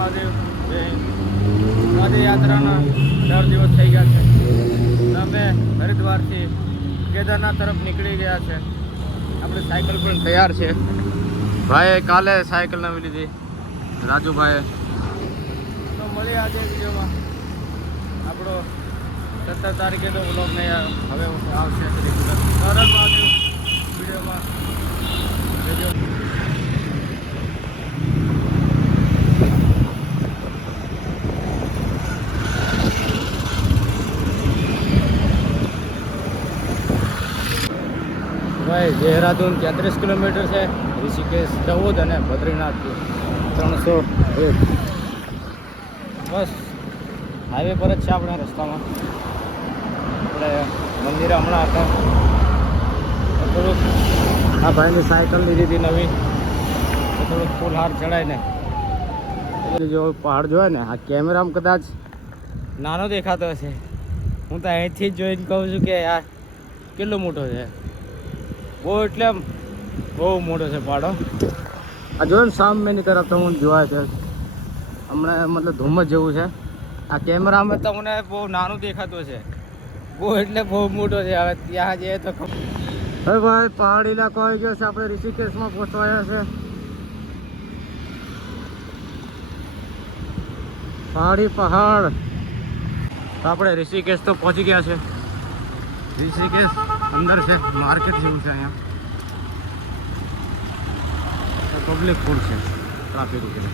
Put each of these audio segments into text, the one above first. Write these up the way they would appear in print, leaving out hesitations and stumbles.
મહાદેવ. જય હિન્દ. પાદયાત્રાના 10 દિવસ થઈ ગયા છે. અમે હરિદ્વારથી કેદારનાથ તરફ નીકળી ગયા છે. આપણી સાયકલ પણ તૈયાર છે. ભાઈએ કાલે સાયકલ નવી લીધી, રાજુભાઈએ. તો મળીએ આજે વિડીયોમાં. આપણો 17 તારીખે તો વ્લોગ નહીં આવ્યો, હવે આવશે સરળ મહાદેવ વિડીયોમાં. ભાઈ દેહરાદૂન 33 કિલોમીટર છે, ઋષિકેશ 14 અને બદ્રીનાથ 301. બસ હાઈવે પર જ છે આપણે રસ્તામાં. આપણે મંદિરે હમણાં હતા થોડુંક આ ભાઈની સાયકલ લીધી હતી નવી, તો થોડુંક ફૂલ હાર ચડાય ને જો પહાડ જોવે ને આ કેમેરામાં કદાચ નાનો દેખાતો હશે. હું તો અહીંથી જ જોઈને કહું છું કે યાર કેટલો મોટો છે. બહુ એટલે આમ બહુ મોટો છે પહાડો. આ જો ને સામેની તરફ તમને જોવાય છે હમણાં, મતલબ ધુમ્મસ જેવું છે. આ કેમેરામાં તમને બહુ નાનું દેખાતું છે, બહુ એટલે બહુ મોટો છે. હવે ત્યાં જઈએ તો હવે ભાઈ પહાડ ઇલાકો આવી ગયો છે. આપણે ઋષિકેશમાં પહોંચવાયા છે. પહાડી પહાડ. આપણે ઋષિકેશ તો પહોંચી ગયા છે. ઋષિકેશ અંદર છે, માર્કેટ જેવું છે. અહીંયા પબ્લિક ફૂલ છે, ટ્રાફિક ઉપર.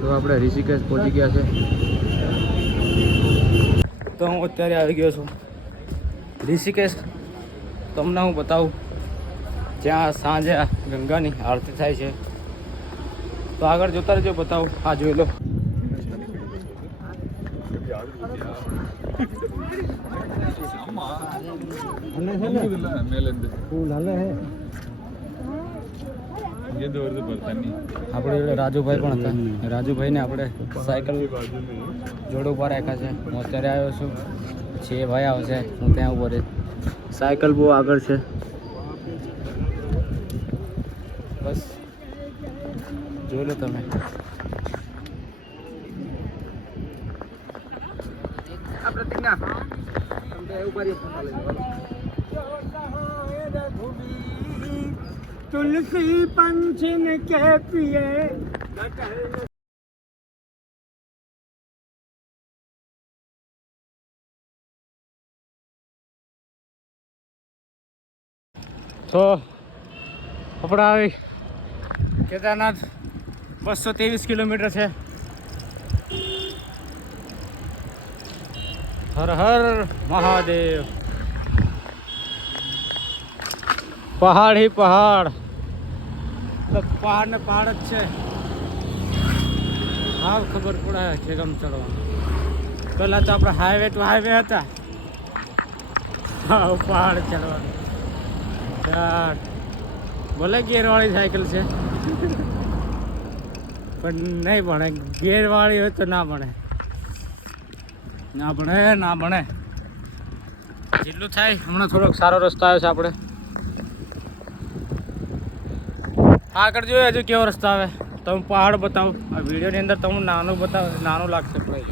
તો આપણે ઋષિકેશ પહોંચી ગયા છે. તો હું અત્યારે આવી ગયો છું ઋષિકેશ. તમને હું બતાવું જ્યાં સાંજે ગંગાની આરતી થાય છે. તો આગળ જોતા રહેજો, બતાવું. આ જોઈ લો. આપણે જોડે રાજુભાઈ પણ હતા. રાજુભાઈને આપણે સાયકલ જોડે ઉભા રાખ્યા છે. હું અત્યારે આવ્યો છું, 6 ભાઈ આવશે, હું ત્યાં ઉભો રહીશ. સાયકલ બહુ આગળ છે. બસ જોઈ લો તમે. તુલસી પંચિન કે પિએ તો આપણે આવી કેદારનાથ 223 કિલોમીટર છે. હર હર મહાદેવ. પહાડ ही પહાડ, પહાડ ને પહાડ જ છે. હા ખબર પડે છે કેમ ચડવાનું. પહેલાં તો આપણે હાઈવે ટુ હાઈવે હતા, હા પહાડ ચડવાનું. ભલે ગેરવાળી સાયકલ છે પણ નહીં ભણે. ગેરવાળી હોય તો ના ભણે, ના ભણે. જેટલું થાય. હમણાં થોડોક સારો રસ્તો આવ્યો છે. આપણે આગળ જોઈએ હજુ કેવો રસ્તો આવે. તમે પહાડ બતાવો. આ વિડીયોની અંદર તમને નાનું લાગશે પણ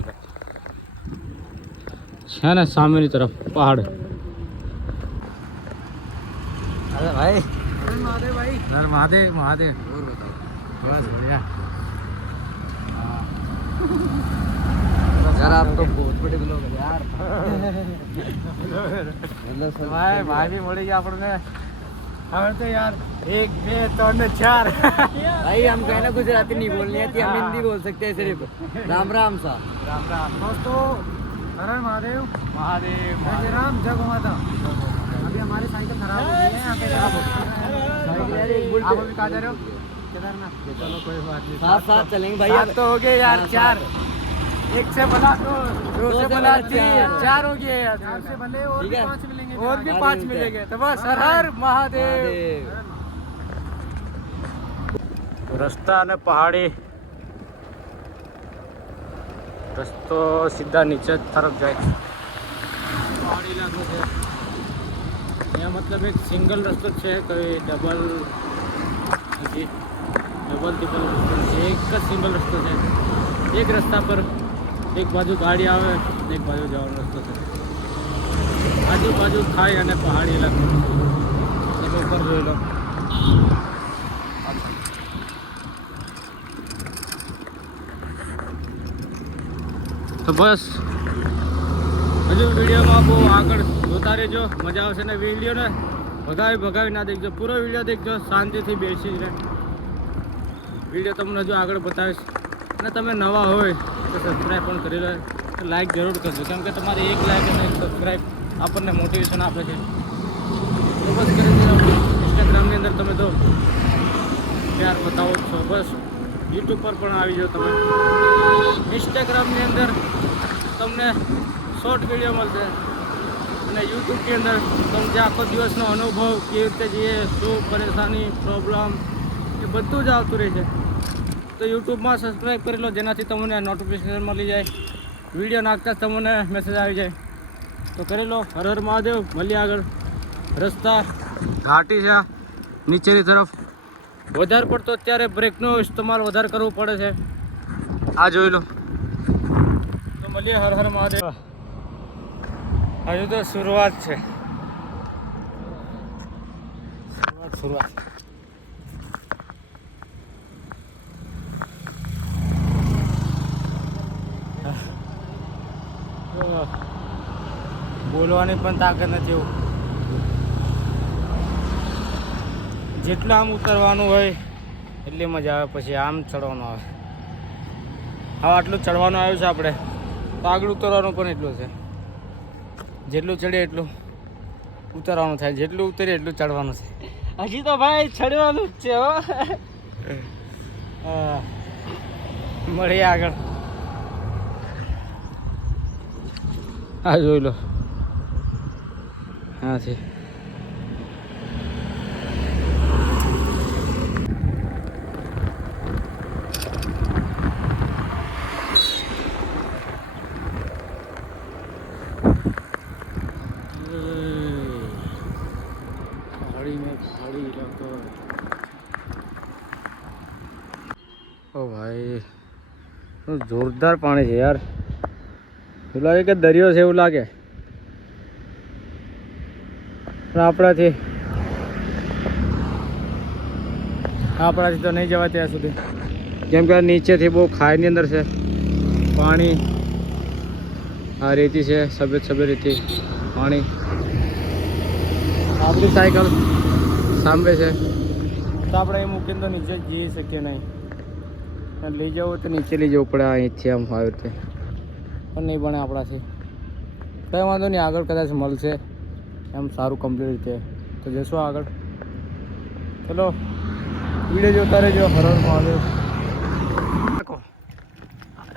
છે ને સામેની તરફ પહાડ. અરે ભાઈ મહાદેવ, ભાઈ મહાદેવ મહાદેવ. और बताओ. बस बढ़िया. यार आप तो बहुत बड़े ब्लॉग है यार. भाई भी मળી ગયા આપણને. હવે તો યાર 1 2 3 4 भाई हम कहना गुजराती नहीं बोलनी आती, हम हिंदी बोल सकते हैं सिर्फ. राम राम सा. राम राम दोस्तों. हर हर महादेव. महादेव जय राम जय गौ माता. अभी हमारी साइकिल खराब हो गई है यहाँ पे. खराब हो गई आप अभी कहाँ जा रहे हो? केदारनाथ. चलो कोई बात नहीं, साथ चलेंगे भाई. तो हो गए यार 4. 1 से बना 2, 2 से बना 3, 4 हो गए. 4 से भले और भी 5 मिलेंगे, और भी 5 मिलेंगे. तो बस हर हर महादेव. રસ્તા અને પહાડી રસ્તો સીધા નીચે તરફ જાય પહાડી ઇલાકો છે અહીંયા, મતલબ એક સિંગલ રસ્તો જ છે, કોઈ ડબલ નથી, ડબલ ટ્રિપલ રસ્તો છે, એક જ સિંગલ રસ્તો છે. એક રસ્તા પર એક બાજુ ગાડી આવે, એક બાજુ જવાનો રસ્તો છે. આજુબાજુ ખાઈ અને પહાડી ઇલાકો તમે ઉપર જોઈ લો. તો બસ હજુ વિડીયોમાં બહુ આગળ જોતા રહેજો, મજા આવશે ને. વિડીયોને ભગાવી ના દેખજો, પૂરો વિડીયો દેખજો શાંતિથી બેસીને. વિડીયો તમને હજુ આગળ બતાવીશ. અને તમે નવા હોય તો સબસ્ક્રાઈબ પણ કરી લો, લાઈક જરૂર કરજો, કેમ કે તમારી એક લાઈક અને એક સબસ્ક્રાઈબ આપણને મોટિવેશન આપે છે. તો બસ કરી દો. ઇન્સ્ટાગ્રામની અંદર તમે તો પ્યાર બતાવો છો, બસ યુટ્યુબ પર પણ આવી જાઓ તમે. ઇન્સ્ટાગ્રામની અંદર તમને શોર્ટ વિડીયો મળશે અને યુટ્યુબની અંદર તમને આખો દિવસનો અનુભવ, કેવી રીતે જઈએ, શું પરેશાની, પ્રોબ્લેમ એ બધું જ આવતું રહે છે. તો યુટ્યુબમાં સબસ્ક્રાઈબ કરી લો, જેનાથી તમને નોટિફિકેશન મળી જાય, વિડીયો નાખતા જ તમને મેસેજ આવી જાય. તો કરી લો. હર હર મહાદેવ. મળીએ આગળ. રસ્તા ઘાટી છે નીચેની તરફ, વધારે પડતો અત્યારે બ્રેકનો ઇસ્તેમાલ વધારે કરવો પડે છે. આ જોઈ લો. તો મળીએ. હર હર મહાદેવ. હજુ તો શરૂઆત છે, શરૂઆત. બોલવાની પણ તાકાત નથી એવું. જેટલું આમ ઉતરવાનું હોય એટલી મજા આવે, પછી આમ ચડવાનું આવે. હા, આટલું ચડવાનું આવ્યું છે આપણે, તો આગળ ઉતરવાનું પણ એટલું છે. જેટલું ચડીએ એટલું ઉતરવાનું થાય, જેટલું ઉતરીએ એટલું ચડવાનું છે. હજી તો ભાઈ ચડવાનું જ છે હો. મળીએ આગળ. હા જોઈ લો. હા છે. पहाड़ी इलाका। ओ भाई तो जोरदार पानी है यार, એવું લાગે કે દરિયો છે એવું લાગે. આપણાથી તો નહીં જવાય ત્યાં સુધી, કેમ કે નીચેથી બહુ ખાઈની અંદર છે પાણી. આ રેતી છે, સફેદ રેતી પાણી. આપણી સાયકલ સાંભળે છે તો આપણે એ મૂકીને તો નીચે જ જઈ શકીએ નહીં. લઈ જવું તો નીચે લઈ જવું પડે અહીંથી, આમ આવી રીતે પણ નહીં બને આપણાથી. કંઈ વાંધો નહીં, આગળ કદાચ મળશે એમ સારું કમ્પ્લીટ રીતે તો જશું આગળ. ચલો વિડીયો જોતા રહેજો. હર હર મહાદેવ.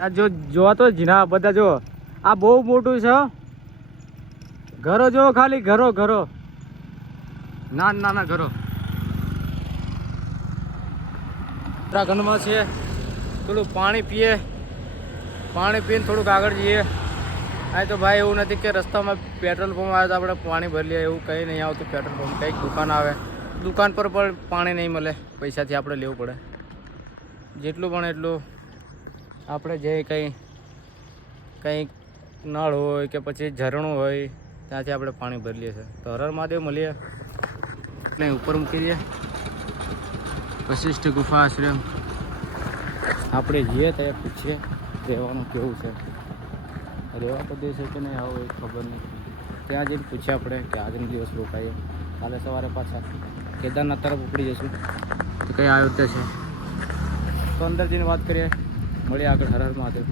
આ જો જોવા તો જીના બધા જો, આ બહુ મોટું છે. ઘરો જો, ખાલી ઘરો નાના ઘરો ઉત્તરાખંડમાં છે. થોડું પાણી પીને થોડુંક આગળ જઈએ. આ તો ભાઈ એવું નથી કે રસ્તામાં પેટ્રોલ પંપ આવે તો આપણે પાણી ભરી લઈએ, એવું કંઈ નહીં આવતું. પેટ્રોલ પંપ કંઈક દુકાન આવે, દુકાન પર પણ પાણી નહીં મળે, પૈસાથી આપણે લેવું પડે. જેટલું પણ એટલું આપણે જે કંઈ નળ હોય કે પછી ઝરણું હોય ત્યાંથી આપણે પાણી ભરી લઈએ છીએ. તો હર હર મહાદેવ. મળીએ એટલે ઉપર મૂકી દઈએ. વશિષ્ઠ ગુફા આશ્રમ આપણે જઈએ ત્યાં પૂછીએ રહેવાનું કેવું છે, રહેવા તો દેશે કે નહીં આવું એ ખબર નહીં. ત્યાં જઈને પૂછીએ આપણે કે આજનો દિવસ રોકાઈએ, કાલે સવારે પાછા કેદારનાથ તરફ ઉપડી જઈશું. તો કઈ અયોધ્યા છે તો અંદર જઈને વાત કરીએ. મળીએ આગળ. હર હર મહાદેવ.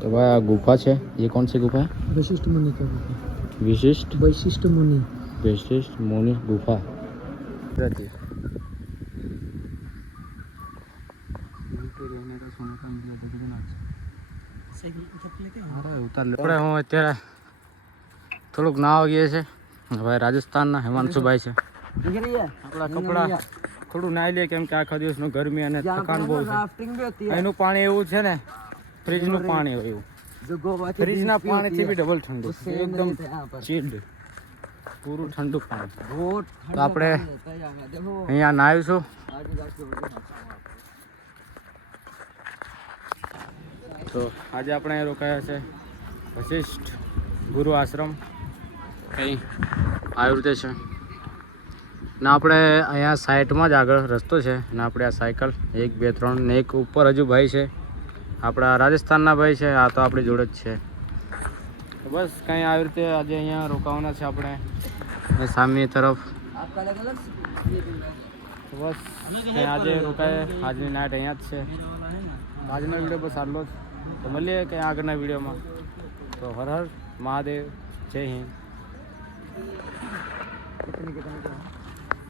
तो भाई आ गुफा है, ये कौन सी गुफा है? वशिष्ठ मुनि का गुफा। विशिष्ट वशिष्ठ मुनि गुफा रहती है। ઉતાર લે આપણે. હું અત્યારે થોડુંક નાવા ગયે છે ભાઈ રાજસ્થાનના હિમાંશુભાઈ છે. આપણા કપડાં થોડું નાઈ લે કેમ કે આખા દિવસનું ગરમી અને થકાન બહુ છે. એનું પાણી એવું છે ને ફ્રીજનું પાણી હોય એવું. ફ્રીજના પાણીથી બી ડબલ ઠંડુ, એકદમ ચીલ્ડ, પૂરું ઠંડુ પાણી. તો આપણે અહીંયા નાહીશું. તો આજે આપણે રોકાયા છે વશિષ્ઠ ગુરુ આશ્રમ, કંઈ આવી રીતે છે ને. આપણે અહીંયા સાઈડમાં જ આગળ રસ્તો છે ને આપણે આ સાયકલ 1 2 3 ને એક ઉપર હજુ ભાઈ છે, આપણા રાજસ્થાનના ભાઈ છે. આ તો આપણી જોડે જ છે. તો બસ કંઈ આવી રીતે આજે અહીંયા રોકાવાના છે આપણે ને સામે તરફ. તો બસ કંઈ આજે રોકાય, આજની નાઇટ અહીંયા જ છે. આજનો વિડીયો બસ આટલો જ. તો મળીએ કંઈ આગળના વિડીયોમાં. તો હર હર મહાદેવ, જય હિન્દ.